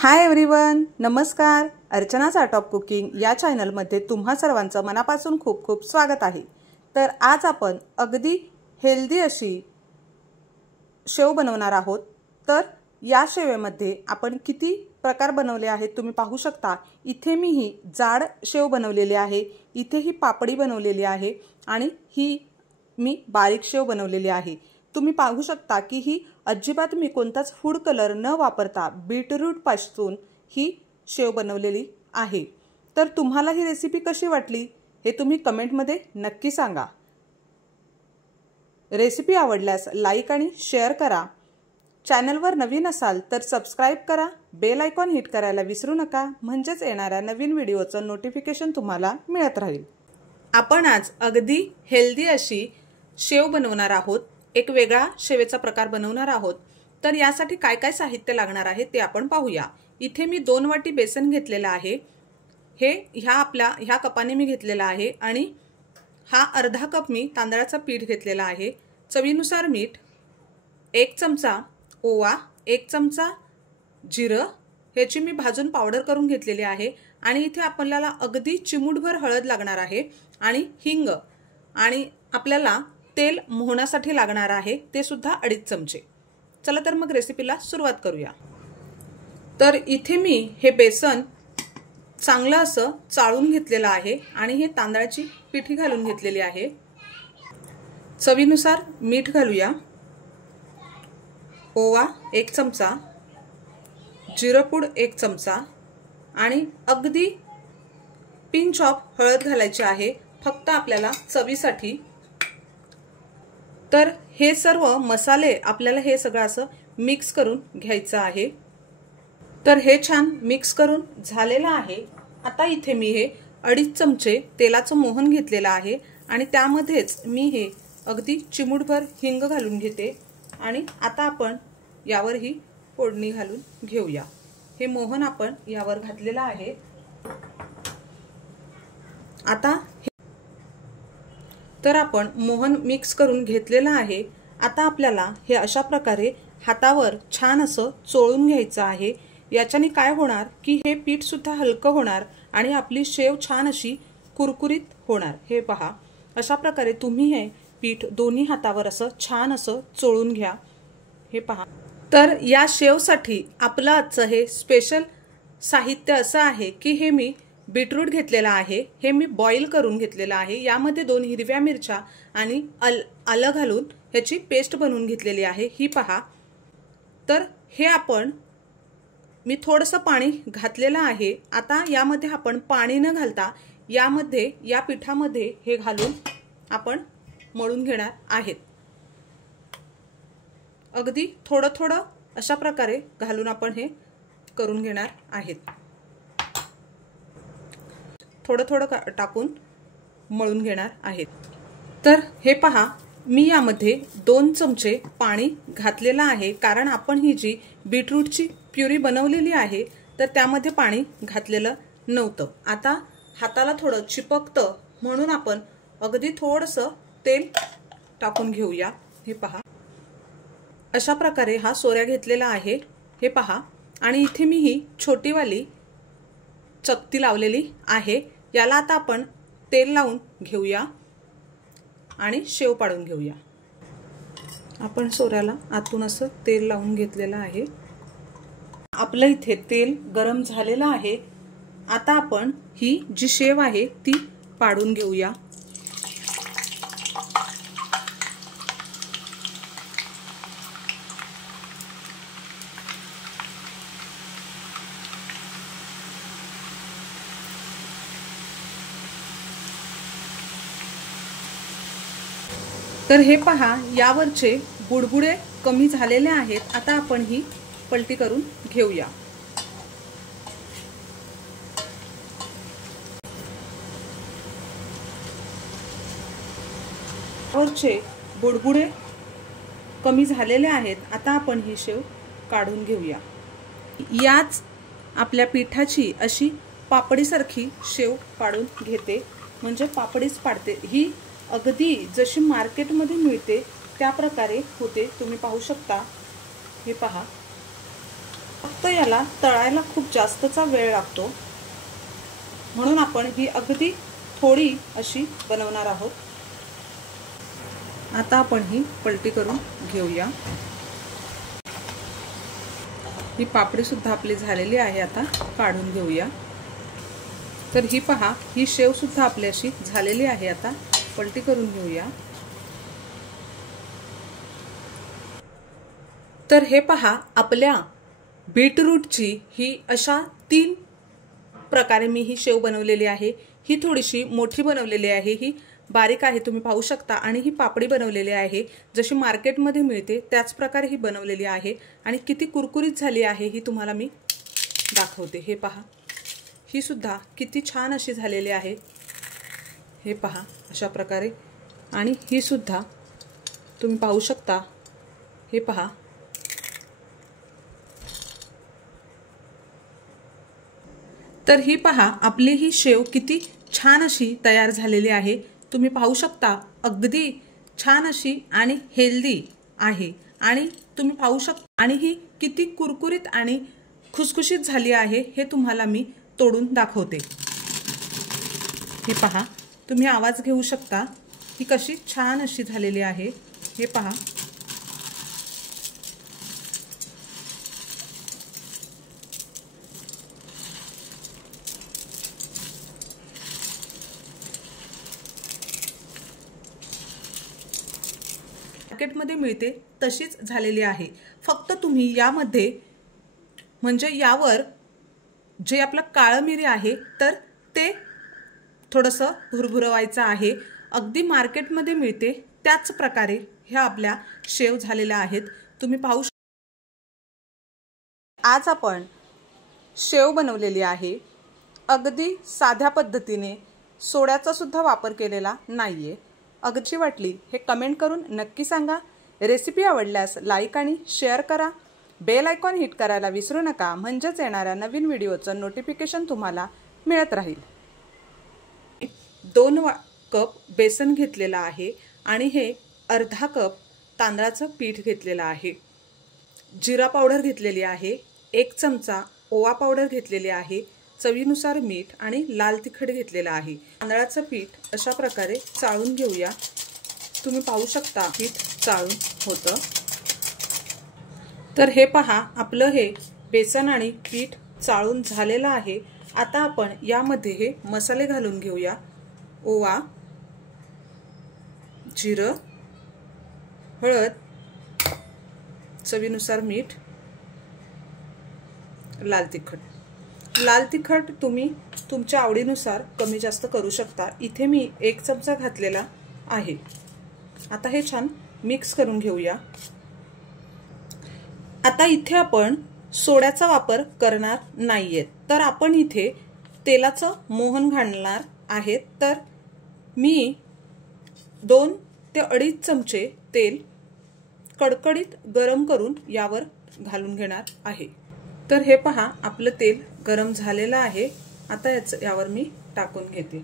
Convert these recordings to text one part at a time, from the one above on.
Hi everyone, नमस्कार। अर्चना's art of cooking या चॅनलमध्ये तुम्हा सर्वांचं मनापासून खूप खूप स्वागत आहे। तर आज आपण अगदी हेल्दी अशी शेव बनवणार आहोत। तर या शेवेमध्ये आपण किती प्रकार बनवले आहेत तुम्ही पाहू शकता। इथे मी ही जाड शेव बनवलेली आहे, इथे ही पापडी बनवलेली आहे आणि ही मी बारीक शेव बनवलेली आहे। तुम्ही पाहू शकता की ही अजिबात मी कोणताच फूड कलर न वापरता बीटरूट पासून ही शेव बनवलेली आहे। तर तुम्हाला ही रेसिपी कशी वाटली हे तुम्ही कमेंट मध्ये नक्की सांगा। रेसिपी आवडल्यास लाईक आणि शेअर करा। चॅनलवर नवीन असाल तर सबस्क्राइब करा, बेल आयकॉन हिट करायला विसरू नका, म्हणजेच येणाऱ्या नवीन व्हिडिओचं नोटिफिकेशन तुम्हाला मिळत राहील। आपण आज अगदी हेल्दी अशी शेव बनवणार आहोत, एक वेगळा शेवेचा प्रकार बनवणार आहोत। तर यासाठी काय काय साहित्य लागणार आहे ते आपण पाहूया। इथे मी 2 वाटी बेसन घेतलेला आहे, हे ह्या कपाने मी घेतलेला आहे आणि हा अर्धा कप मी तांदळाचा पीठ घेतलेला आहे। चवीनुसार मीठ, 1 चमचा ओवा, 1 चमचा जिरं, ह्याची मी भाजून पावडर करून घेतलेली आहे आणि इथे आपल्याला अगदी चिमूटभर हळद लागणार आहे आणि हिंग, आणि आपल्याला तेल मोहण्यासाठी लागणार आहे ते सुद्धा 2.5 चमचे। चला तर मग रेसिपीला सुरुवात करूया। तर इथे मी हे बेसन चांगलं असं चाळून घेतलेलं आहे आणि हे तांदळाची पिठी घालून घेतलेली आहे। चवीनुसार मीठ घालूया, ओवा 1 चमचा, जिरपूड 1 चमचा आणि अगदी पिंच ऑफ हळद घालायची आहे फक्त आपल्याला चवीसाठी। तर हे सर्व मसाले आपल्याला हे सगळं असं मिक्स करून घ्यायचं आहे। तर हे छान मिक्स करून झालेलं आहे। आता इथे मी हे 2.5 चमचे तेलाचं मोहन घेतलेलं आहे आणि त्यामध्येच मी हे अगदी चिमूटभर हिंग घालून घेते आणि आता आपण यावर ही फोडणी घालून घेऊया। हे मोहन आपण यावर घातलेलं आहे। आता तर आपण मोहन मिक्स करून घेतलेलं आहे। आता आपल्याला हे अशा प्रकारे हातावर छान असं चोळून घ्यायचं आहे। याच्याने काय होणार की हे पीठ सुद्धा हलकं होणार आणि आपली शेव छान अशी कुरकुरीत होणार। हे पहा, अशा प्रकारे तुम्ही हे पीठ दोन्ही हातावर असं छान असं चोळून घ्या। हे पहा, तर या शेवसाठी आपलं आजचं हे स्पेशल साहित्य असं आहे की हे मी बीटरूट घेतलेला आहे, हे मी बॉईल करून घेतलेला आहे। यामध्ये 2 हिरव्या मिरच्या आणि आलं घालून ह्याची पेस्ट बनवून घेतलेली आहे, ही पहा। तर हे मी थोडंसं पाणी घातलेलं आहे। आता यामध्ये आपण पाणी न घालता यामध्ये या पिठामध्ये हे घालून आपण मळून घेणार आहेत। अगदी थोडं थोडं अशा प्रकारे घालून आपण हे करून घेणार आहेत। थोडं थोडं टाकून मळून घेणार आहेत। तर हे पहा, मी यामध्ये 2 चमचे पाणी घातलेलं आहे, कारण आपण ही जी बीटरूटची प्युरी बनवलेली आहे तर त्यामध्ये पाणी घातलेलं नव्हतं। आता हाताला थोडं चिपकतं म्हणून आपण अगदी थोडंसं तेल टाकून घेऊया। हे पहा, अशा प्रकारे हा सोऱ्या घेतलेला आहे, हे पहा। आणि इथे मी ही छोटीवाली चकती लावलेली आहे। याला आता आपण तेल लावून घेऊया आणि शेव पाडून घेऊया। आपण सोऱ्याला आतून असं तेल लावून घेतलेलं आहे। आपलं इथे तेल गरम झालेलं आहे। आता आपण ही जी शेव आहे ती पाडून घेऊया। तर हे पहा, यावरचे बुडबुडे कमी झालेले आहेत। आता आपण ही पलटी करून घेऊया। यावरचे बुडबुडे कमी झालेले आहेत। आता आपण ही शेव काढून घेऊया। याच आपल्या पिठाची अशी पापडीसारखी शेव पाडून घेते, म्हणजे पापडीच पाडते। ही अगदी जशी मार्केटमध्ये मिळते त्या प्रकारे होते, तुम्ही पाहू शकता। हे पहा, फक्त याला तळायला खूप जास्तचा वेळ लागतो, म्हणून आपण ही अगदी थोडी अशी बनवणार आहोत। आता आपण ही पलटी करून घेऊया। ही पापडी सुद्धा आपली झालेली आहे, आता काढून घेऊया। तर ही पहा, ही शेव सुद्धा आपली अशी झालेली आहे, आता पलटी करून घेऊया। तर हे पहा, आपल्या बीटरूटची ही अशा 3 प्रकारे मी ही शेव बनवलेली आहे। ही थोडीशी मोठी बनवलेली आहे, ही बारीक आहे तुम्ही पाहू शकता, आणि ही पापडी बनवलेली आहे जशी मार्केटमध्ये मिळते त्याच प्रकारे ही बनवलेली आहे। आणि किती कुरकुरीत झाली आहे ही तुम्हाला मी दाखवते। हे पहा, ही सुद्धा किती छान अशी झालेली आहे, हे पहा अशा प्रकारे। आणि ही सुद्धा तुम्ही पाहू शकता, हे पहा। तर ही पहा, आपली ही शेव किती छान अशी तयार झालेली आहे, तुम्ही पाहू शकता। अगदी छान अशी आणि हेल्दी आहे, आणि तुम्ही पाहू शकता, आणि ही किती कुरकुरीत आणि खुसखुशीत झाली आहे हे तुम्हाला मी तोडून दाखवते। हे पहा, तुम्ही आवाज घेऊ शकता, ही कशी छान अशी झालेली आहे, हे पहा। मार्केटमध्ये मिळते तशीच झालेली आहे, फक्त तुम्ही यामध्ये म्हणजे यावर जे आपलं काळं मिरी आहे तर ते थोडंसं भुरभुरवायचं आहे। अगदी मार्केटमध्ये मिळते त्याच प्रकारे ह्या आपल्या शेव झालेल्या आहेत, तुम्ही पाहू शकता। आज आपण शेव बनवलेली आहे, अगदी साध्या पद्धतीने, सोड्याचा सुद्धा वापर केलेला नाहीये। अगदी वाटली हे कमेंट करून नक्की सांगा। रेसिपी आवडल्यास लाईक आणि शेअर करा, बेल आयकॉन हिट करायला विसरू नका, म्हणजेच येणाऱ्या नवीन व्हिडिओचं नोटिफिकेशन तुम्हाला मिळत राहील। 2 कप बेसन घेतलेला आहे, आणि हे अर्धा कप तांदळाचं पीठ घेतलेलं आहे। जिरा पावडर घेतलेली आहे, 1 चमचा ओवा पावडर घेतलेली आहे, चवीनुसार मीठ आणि लाल तिखट घेतलेलं आहे। तांदळाचं पीठ अशा प्रकारे चाळून घेऊया, तुम्ही पाहू शकता पीठ चाळून होतं। तर हे पहा, आपलं हे बेसन आणि पीठ चाळून झालेलं आहे। आता आपण यामध्ये हे मसाले घालून घेऊया। ओवा, जिरं, हळद, चवीनुसार मीठ, लाल तिखट। लाल तिखट तुम्ही तुमच्या आवडीनुसार कमी जास्त करू शकता, इथे मी 1 चमचा घातलेला आहे। आता हे छान मिक्स करून घेऊया। आता इथे आपण सोड्याचा वापर करणार नाहीये, तर आपण इथे तेलाचं मोहन घालणार आहे। तर मी 2 ते 2.5 चमचे तेल कडकडीत गरम करून यावर घालून घेणार आहे। तर हे पहा, आपलं तेल गरम झालेलं आहे, आता यावर मी टाकून घेते।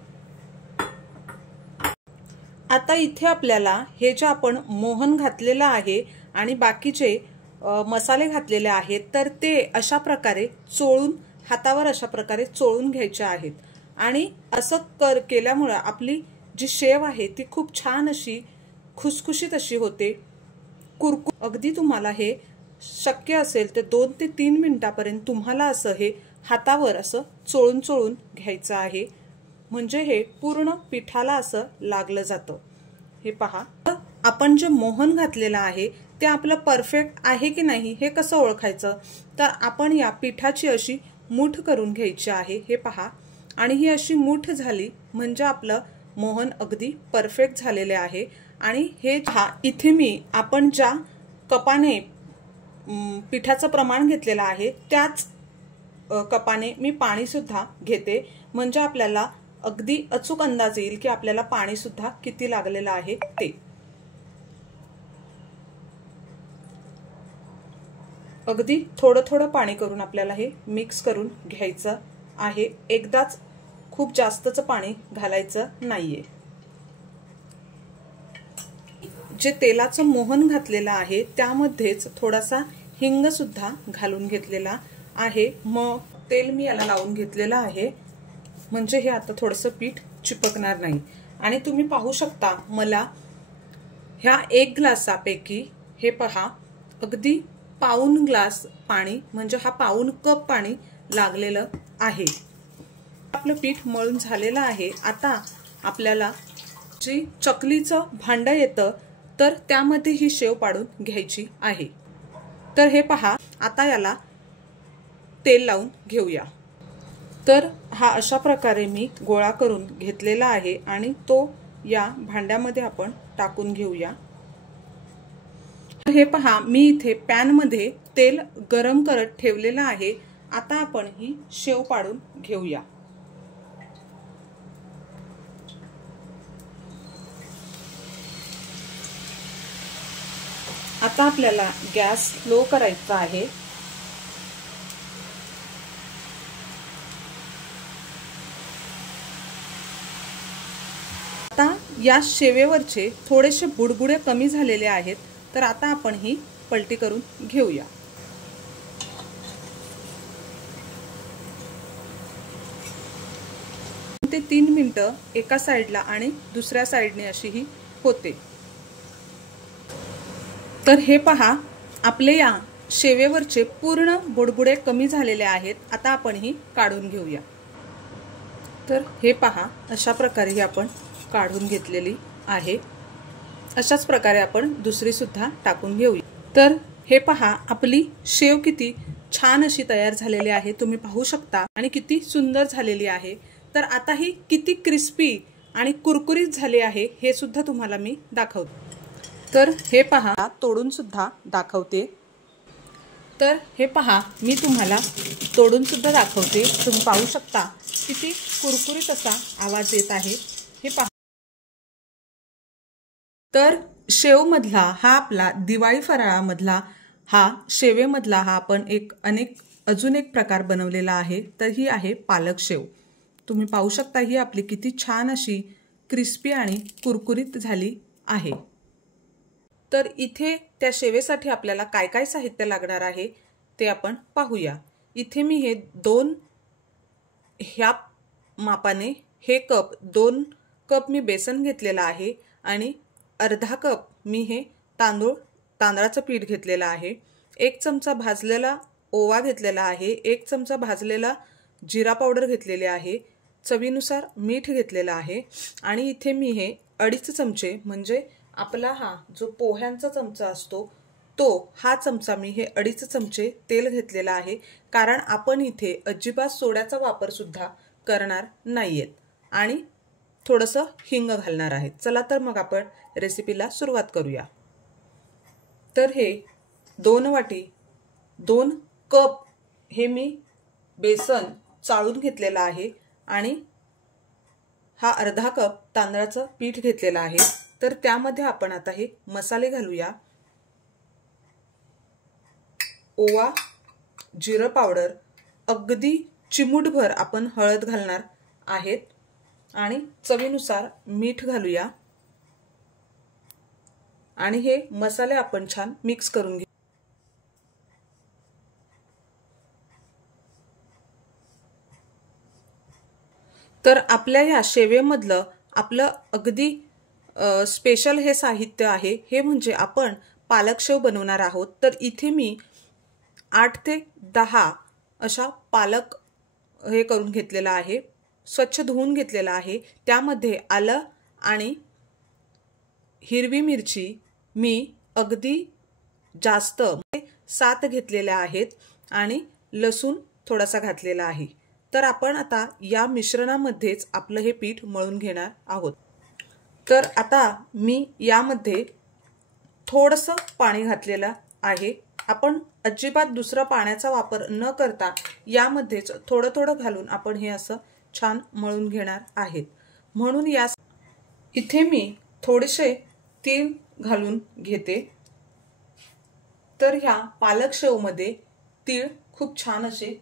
आता इथे आपल्याला हे जे आपण मोहन घातलेलं आहे आणि बाकीचे मसाले घातलेले आहेत, तर ते अशा प्रकारे चोळून, हातावर अशा प्रकारे चोळून घ्यायचे आहेत। आणि असं केल्यामुळे आपली जी शेव आहे ती खूप छान अशी खुसखुशीत अशी होते, कुरकुर। अगदी तुम्हाला हे शक्य असेल तर 2 ते 3 मिनिटापर्यंत तुम्हाला असं हे हातावर असं चोळून चोळून घ्यायचं आहे, म्हणजे हे पूर्ण पिठाला असं लागलं जातं। हे पहा, आपण जे मोहन घातलेलं आहे ते आपलं परफेक्ट आहे की नाही हे कसं ओळखायचं, तर आपण या पिठाची अशी मूठ करून घ्यायची आहे। हे पहा, आणि ही अशी मूठ झाली म्हणजे आपलं मोहन अगदी परफेक्ट झालेले आहे। आणि हे इथे मी आपण ज्या कपाने पिठाचं प्रमाण घेतलेलं आहे त्याच कपाने मी पाणी सुद्धा घेते, म्हणजे आपल्याला अगदी अचूक अंदाज येईल की आपल्याला पाणी सुद्धा किती लागलेलं आहे ते। अगदी थोडं थोडं पाणी करून आपल्याला हे मिक्स करून घ्यायचं आहे, एकदाच खूप जास्तच पाणी घालायचं नाहीये। जे तेलाचं मोहन घातलेलं आहे त्यामध्येच थोडासा हिंग सुद्धा घालून घेतलेला आहे। मग तेल मी याला लावून घेतलेलं आहे, म्हणजे हे आता थोडंसं पीठ चिपकणार नाही। आणि तुम्ही पाहू शकता मला ह्या 1 ग्लासापैकी हे पहा अगदी पाऊण ग्लास पाणी, म्हणजे हा पाऊण कप पाणी लागलेलं आहे। आपलं पीठ मळून झालेलं आहे। आता आपल्याला जी चकलीचं भांडं येतं तर त्यामध्ये ही शेव पाडून घ्यायची आहे। तर हे पहा, आता याला तेल लावून घेऊया। तर हा अशा प्रकारे मी गोळा करून घेतलेला आहे आणि तो या भांड्यामध्ये आपण टाकून घेऊया। हे पहा, मी इथे पॅन मध्ये तेल गरम करत ठेवलेलं आहे। आता आपण ही शेव पाडून घेऊया। आता आपल्याला गॅस स्लो करायचा आहे। आता या शेवेवरचे थोडेसे बुडबुडे कमी झालेले आहेत, तर आता आपण ही पलटी करून घेऊया। ते 3 मिनिटं एका साइडला आणि दुसऱ्या साइडने अशी ही होते। तर हे पहा, आपले या शेवेवरचे पूर्ण बुडबुडे कमी झालेले आहेत। आता आपण ही काढून घेऊया। तर हे पहा, अशा प्रकारे ही आपण काढून घेतलेली आहे। अशाच प्रकारे आपण दुसरी सुद्धा टाकून घेऊया। तर हे पहा, आपली शेव किती छान अशी तयार झालेली आहे, तुम्ही पाहू शकता, आणि किती सुंदर झालेली आहे। तर आता ही किती क्रिस्पी आणि कुरकुरीत झाली आहे हे सुद्धा तुम्हाला मी दाखवते। तर हे पहा, तोडून सुद्धा दाखवते। तर हे पहा, मी तुम्हाला तोडून सुद्धा दाखवते। तुम्ही पाहू शकता किती कुरकुरीत असा आवाज येत आहे। हे पहा, तर शेव मधला हा आपला दिवाळी फराळामधला हा शेवेमधला हा आपण अजून एक प्रकार बनवलेला आहे। तर ही आहे पालक शेव। तुम्ही पाहू शकता ही आपली किती छान अशी क्रिस्पी आणि कुरकुरीत झाली आहे। तर इथे त्या शेवेसाठी आपल्याला काय काय साहित्य लागणार आहे ते आपण पाहूया। इथे मी हे 2 ह्या मापाने हे 2 कप मी बेसन घेतलेला आहे आणि अर्धा कप मी हे तांदळाचं पीठ घेतलेलं आहे। 1 चमचा भाजलेला ओवा घेतलेला आहे। 1 चमचा भाजलेला जिरा पावडर घेतलेली आहे। चवीनुसार मीठ घेतलेलं आहे। आणि इथे मी हे 2.5 चमचे, म्हणजे आपला हा जो पोह्यांचा चमचा असतो तो हा चमचा, मी हे 2.5 चमचे तेल घेतलेला आहे। कारण आपण इथे अजिबात सोड्याचा वापर सुद्धा करणार नाहीयेत आणि थोडंसं हिंग घालणार आहे। चला तर मग आपण रेसिपीला सुरुवात करूया। तर हे 2 कप हे मी बेसन चाळून घेतलेलं आहे आणि हा अर्धा कप तांदळाचं पीठ घेतलेलं आहे। तर त्यामध्ये आपण आता हे मसाले घालूया। ओवा, जिरा पावडर, अगदी चिमूटभर आपण हळद घालणार आहेत आणि चवीनुसार मीठ घालूया आणि हे मसाले आपण छान मिक्स करून घेऊ। तर आपल्या या शेवेमधलं आपलं अगदी स्पेशल हे साहित्य आहे, हे म्हणजे आपण पालक शेव बनवणार आहोत। तर इथे मी 8 ते 10 अशा पालक हे करून घेतलेला आहे, स्वच्छ धुवून घेतलेला आहे। त्यामध्ये आलं आणि हिरवी मिरची मी अगदी जास्त 7 घेतलेल्या आहेत आणि लसूण थोडासा घातलेला आहे। तर आपण आता या मिश्रणामध्येच आपलं हे पीठ मळून घेणार आहोत। तर आता मी यामध्ये थोडंसं पाणी घातलेलं आहे। आपण अजिबात दुसरा पाण्याचा वापर न करता यामध्येच थोडं थोडं घालून आपण हे असं छान मळून घेणार आहेत। म्हणून या इथे मी थोडेसे तीळ घालून घेते। तर ह्या पालक शेवमध्ये तीळ खूप छान असे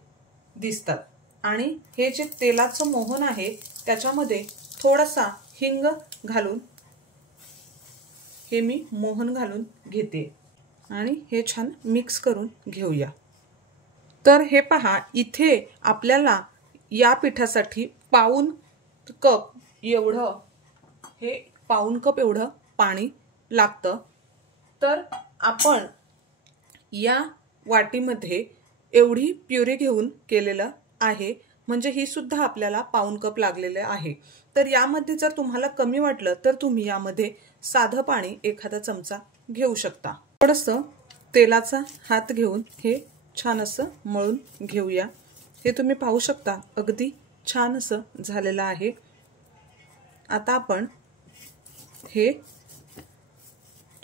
दिसतात आणि हे जे तेलाचं मोहन आहे त्याच्यामध्ये थोडासा हिंग घालून हे मी मोहन घालून घेते आणि हे छान मिक्स करून घेऊया। तर हे पहा, इथे आपल्याला या पिठासाठी पाऊण कप एवढं पाणी लागतं। तर आपण या वाटीमध्ये एवढी प्युरी घेऊन केलेलं आहे, म्हणजे ही सुद्धा आपल्याला पाऊण कप लागलेले आहे। तर यामध्ये जर तुम्हाला कमी वाटलं तर तुम्ही यामध्ये साधं पाणी एखादा चमचा घेऊ शकता। थोडंसं तेलाचा हात घेऊन हे छान असं मळून घेऊया। हे तुम्ही पाहू शकता अगदी छान असं झालेलं आहे। आता आपण हे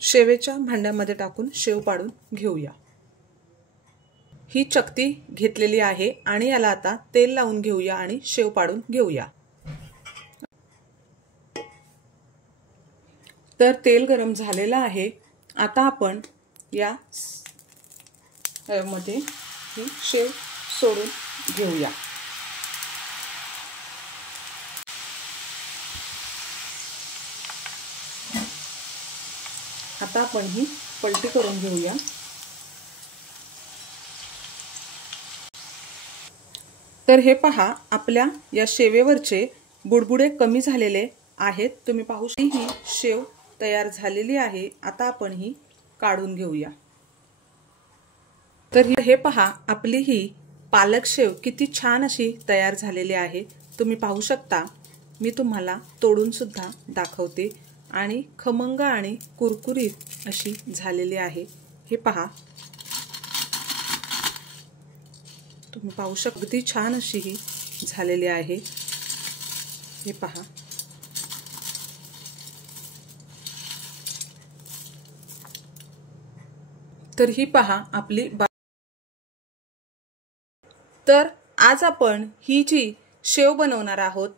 शेवेच्या भांड्यामध्ये टाकून शेव पाडून घेऊया। ही चकती घेतलेली आहे आणि याला आता तेल लावून घेऊया आणि शेव पाडून घेऊया। तर तेल गरम झालेलं आहे। आता आपण या मध्ये ही शेव सोडून घेऊया। आता आपण ही पलटी करून घेऊया। तर हे पहा, आपल्या या शेवेवरचे बुडबुडे कमी झालेले आहेत। तुम्ही पाहू शकता ही शेव तयार झालेली आहे। आता आपण ही काढून घेऊया। तर हे पहा, आपली ही पालक शेव किती छान अशी तयार झालेली आहे। तुम्ही पाहू शकता, मी तुम्हाला तोडून सुद्धा दाखवते आणि खमंग आणि कुरकुरीत अशी झालेली आहे। हे पहा, तुम्ही पाहू शकता किती छान अशी ही झालेली आहे। हे पहा, तर ही पहा आपली। तर आज आपण ही जी शेव बनवणार आहोत,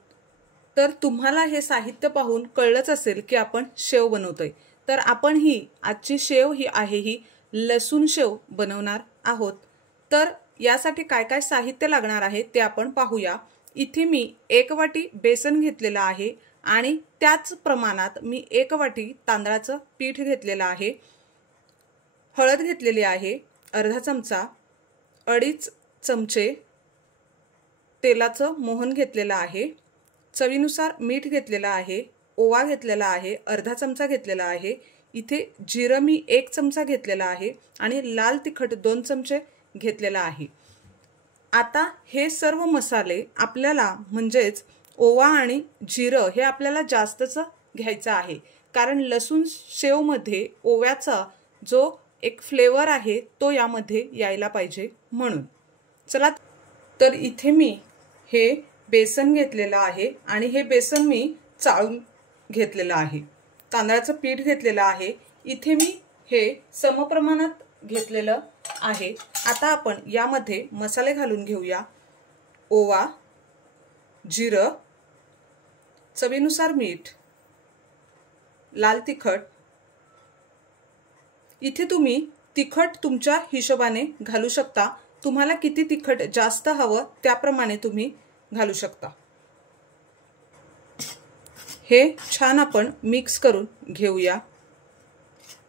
तर तुम्हाला हे साहित्य पाहून कळलंच असेल की आपण शेव बनवतोय। तर आपण ही आजची शेव ही आहे ही लसूण शेव बनवणार आहोत। तर यासाठी काय काय साहित्य लागणार आहे ते आपण पाहूया। इथे मी 1 वाटी बेसन घेतलेलं आहे आणि त्याच प्रमाणात मी 1 वाटी तांदळाचं पीठ घेतलेलं आहे। हळद घेतलेली आहे अर्धा चमचा, 2.5 चमचे तेलाचं मोहन घेतलेलं आहे, चवीनुसार मीठ घेतलेलं आहे, ओवा घेतलेला आहे अर्धा चमचा घेतलेला आहे, इथे जिरं मी 1 चमचा घेतलेला आहे आणि लाल तिखट 2 चमचे घेतलेला आहे। आता हे सर्व मसाले आपल्याला म्हणजेच ओवा आणि जिरं हे आपल्याला जास्तच घ्यायचं आहे, कारण लसूण शेव मध्ये ओव्याचा जो एक फ्लेवर आहे तो यामध्ये यायला पाहिजे म्हणून। चला, तर इथे मी हे बेसन घेतलेलं आहे आणि हे बेसन मी चाळून घेतलेलं आहे। तांदळाचं पीठ घेतलेलं आहे, इथे मी हे समप्रमाणात घेतलेलं आहे। आता आपण यामध्ये मसाले घालून घेऊया। ओवा, जिरं, चवीनुसार मीठ, लाल तिखट। इथे तुम्ही तिखट तुमच्या हिशोबाने घालू शकता, तुम्हाला किती तिखट जास्त हवं त्याप्रमाणे तुम्ही घालू शकता। हे छान आपण मिक्स करून घेऊया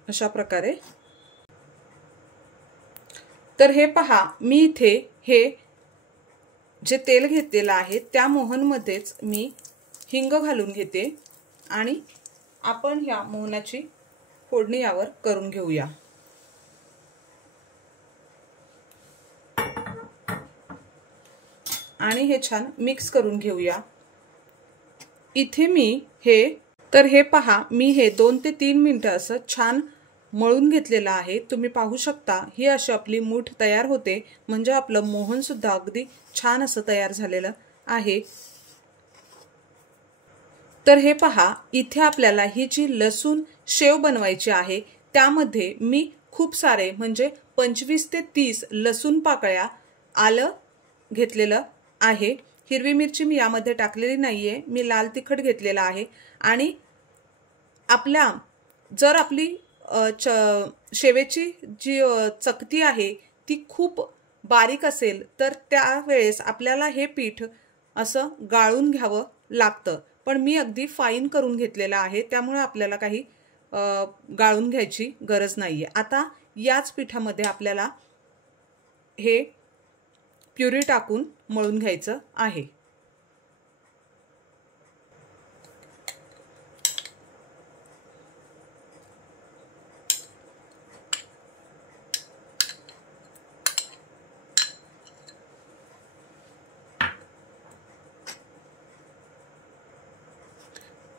अशा प्रकारे। तर हे पहा, मी इथे हे जे तेल घेतलेलं आहे त्या मोहनमध्येच मी हिंग घालून घेते आणि आपण ह्या मोहनाची फोडणी यावर करून घेऊया। आणि हे छान मिक्स करून घेऊया। इथे मी हे पहा, मी हे 2 ते 3 मिनिटं असं छान मळून घेतलेलं आहे। तुम्ही पाहू शकता ही अशी आपली मूठ तयार होते, म्हणजे आपलं मोहन सुद्धा अगदी छान असं तयार झालेलं आहे। तर हे पहा, इथे आपल्याला ही जी लसूण शेव बनवायची आहे त्यामध्ये मी खूप सारे म्हणजे 25 ते 30 लसूण पाकळ्या, आलं घेतलेलं आहे, हिरवी मिरची मी यामध्ये टाकलेली नाहीये, मी लाल तिखट घेतलेला आहे। आणि जर आपली शेवेची जी चकती आहे ती खूप बारीक असेल तर त्यावेळेस आपल्याला हे पीठ असं गाळून घ्यावं लागतं, पण मी अगदी फाईन करून घेतलेला आहे, त्यामुळे आपल्याला काही गाळून घ्यायची गरज नाहीये। आता याच पिठामध्ये आपल्याला हे प्युरी टाकून मळून घ्यायचं आहे।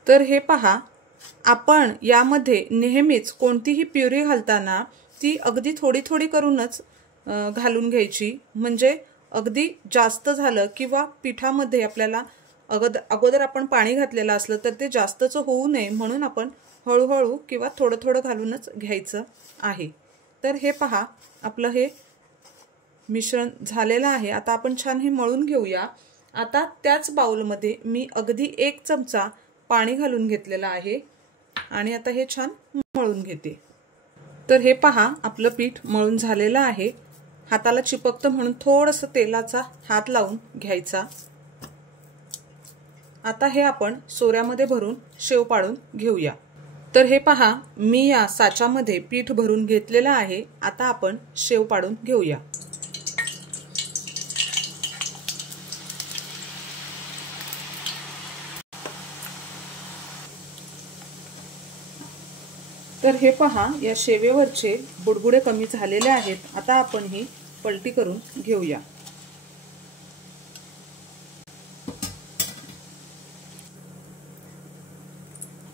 तर हे पहा, आपण यामध्ये नेहमीच कोणतीही प्युरी घालताना ती अगदी थोडी थोडी करूनच घालून घ्यायची, म्हणजे अगदी जास्त झालं किंवा पिठामध्ये आपल्याला अगोदर आपण पाणी घातलेलं असलं तर ते जास्तच होऊ नये म्हणून आपण हळूहळू किंवा थोडं थोडं घालूनच घ्यायचं आहे। तर हे पहा, आपलं हे मिश्रण झालेलं आहे। आता आपण छान हे मळून घेऊया। आता त्याच बाउलमध्ये मी अगदी 1 चमचा पाणी घालून घेतलेलं आहे आणि आता हे छान मळून घेते। तर हे पहा, आपलं पीठ मळून झालेलं आहे। हाताला चिपकतं म्हणून थोडंसं तेलाचा हात लावून घ्यायचा। आता हे आपण सोऱ्यामध्ये भरून शेव पाडून घेऊया। तर हे पहा, मी या साच्यामध्ये पीठ भरून घेतलेलं आहे। आता आपण शेव पाडून घेऊया। तर हे पहा, या शेवेवरचे बुडबुडे कमी झालेले आहेत। आता आपण ही पलटी करून घेऊया।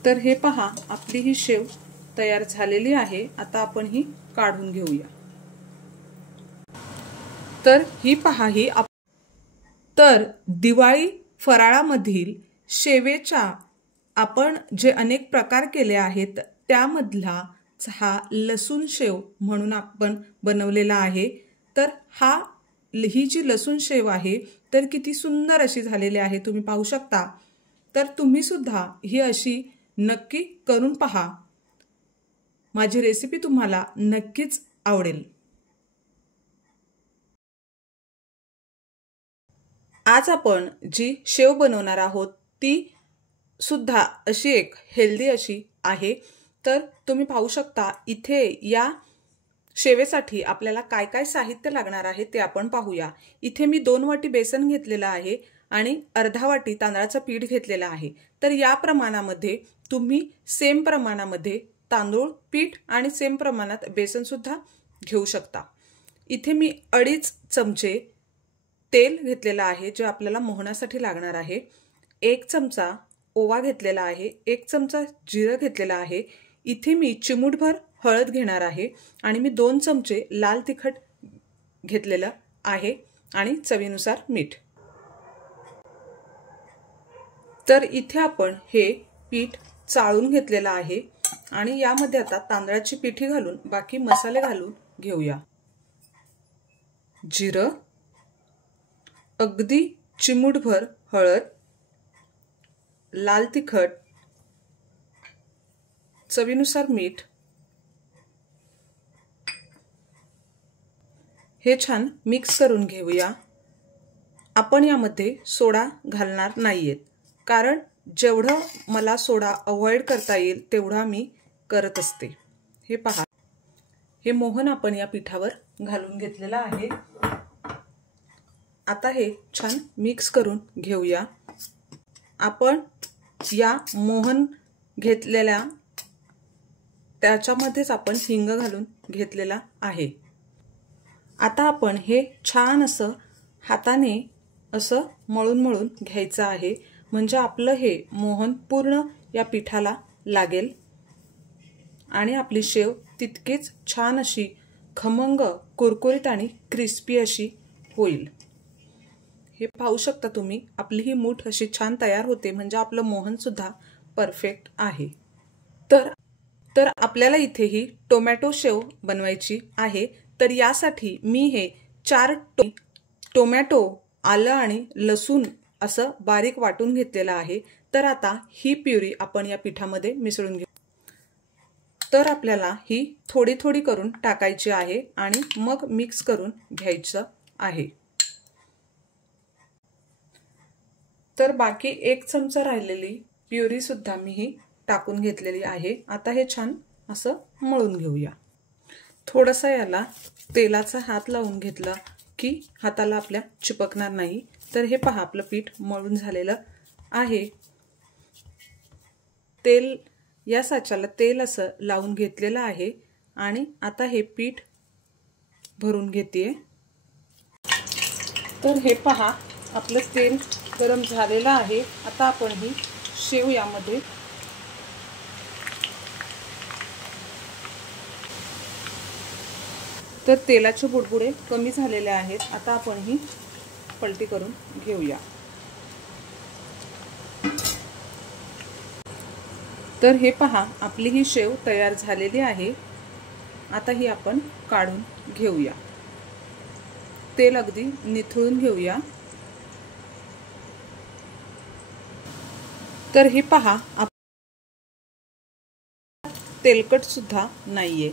तर हे पहा, आपली ही शेव तयार झालेली आहे। आता आपण ही काढून घेऊया। तर ही पहा, तर दिवाळी फराळामधील शेवेच्या आपण जे अनेक प्रकार केले आहेत त्यामधला हा लसूण शेव म्हणून आपण बनवलेला आहे। तर ही जी लसूण शेव आहे तर किती सुंदर अशी झालेली आहे, तुम्ही पाहू शकता। तर तुम्ही सुद्धा ही अशी नक्की करून पहा। माझी रेसिपी तुम्हाला नक्कीच आवडेल। आज आपण जी शेव बनवणार आहोत ती सुद्धा अशी एक हेल्दी अशी आहे। तर तुम्ही पाहू शकता, इथे या शेवेसाठी आपल्याला काय काय साहित्य लागणार आहे ते आपण पाहूया। इथे मी 2 वाटी बेसन घेतलेलं आहे आणि अर्धा वाटी तांदळाचं पीठ घेतलेलं आहे। तर या प्रमाणामध्ये तुम्ही सेम प्रमाणामध्ये तांदूळ पीठ आणि सेम प्रमाणात बेसन सुद्धा घेऊ शकता। इथे मी 2.5 चमचे तेल घेतलेलं आहे जे आपल्याला मोहनासाठी लागणार आहे। 1 चमचा ओवा घेतलेला आहे, 1 चमचा जिरं घेतलेला आहे। इथे मी चिमूटभर हळद घेणार आहे आणि मी 2 चमचे लाल तिखट घेतलेलं आहे आणि चवीनुसार मीठ। तर इथे आपण हे पीठ चाळून घेतलेलं आहे आणि यामध्ये आता तांदळाची पिठी घालून बाकी मसाले घालून घेऊया। जिरं, अगदी चिमूटभर हळद, लाल तिखट, चवीनुसार मीठ, हे छान मिक्स करून घेऊया। आपण यामध्ये सोडा घालणार नाहीयेत, कारण जेवढं मला सोडा अवॉइड करता येईल तेवढा मी करत असते। हे पहा, हे मोहन आपण या पिठावर घालून घेतलेलं आहे। आता हे छान मिक्स करून घेऊया। आपण या मोहन घेतलेल्या त्याच्यामध्येच आपण हिंग घालून घेतलेला आहे। आता आपण हे छान असं हाताने असं मळून मळून घ्यायचं आहे, म्हणजे आपलं हे मोहन पूर्ण या पिठाला लागेल आणि आपली शेव तितकीच छान अशी खमंग, कुरकुरीत आणि क्रिस्पी अशी होईल। हे पाहू शकता तुम्ही, आपली ही मूठ अशी छान तयार होते, म्हणजे आपलं मोहन सुद्धा परफेक्ट आहे। तर आपल्याला इथे ही टोमॅटो शेव बनवायची आहे। तर यासाठी मी हे 4 टोमॅटो, आलं आणि लसूण असं बारीक वाटून घेतलेलं आहे। तर आता ही प्युरी आपण या पिठामध्ये मिसळून घेऊ। तर आपल्याला ही थोडी थोडी करून टाकायची आहे आणि मग मिक्स करून घ्यायचं आहे। तर बाकी 1 चमचा राहिलेली प्युरी सुद्धा मी ही टाकून घेतलेली आहे। आता हे छान असं मळून घेऊया। थोडासा याला तेलाचा हात लावून घेतला की हाताला आपल्या चिपकणार नाही। तर हे पहा आपलं पीठ मळून झालेलं आहे। तेल या साच्याला तेल असं लावून घेतलेलं आहे आणि आता हे पीठ भरून घेते। तर हे पहा आपलं तेल गरम झालेलं आहे। आता आपण ही शेव यामध्ये तर तेलाचे बुडबुडे कमी झालेले आहेत। आता आपण ही पलटी करून घेऊया। तर हे पहा आपली ही शेव तयार झालेली आहे। आता ही आपण काढून घेऊया। तेल अगदी निथळून घेऊया। तर हे पहा तेलकट सुद्धा नाहीये।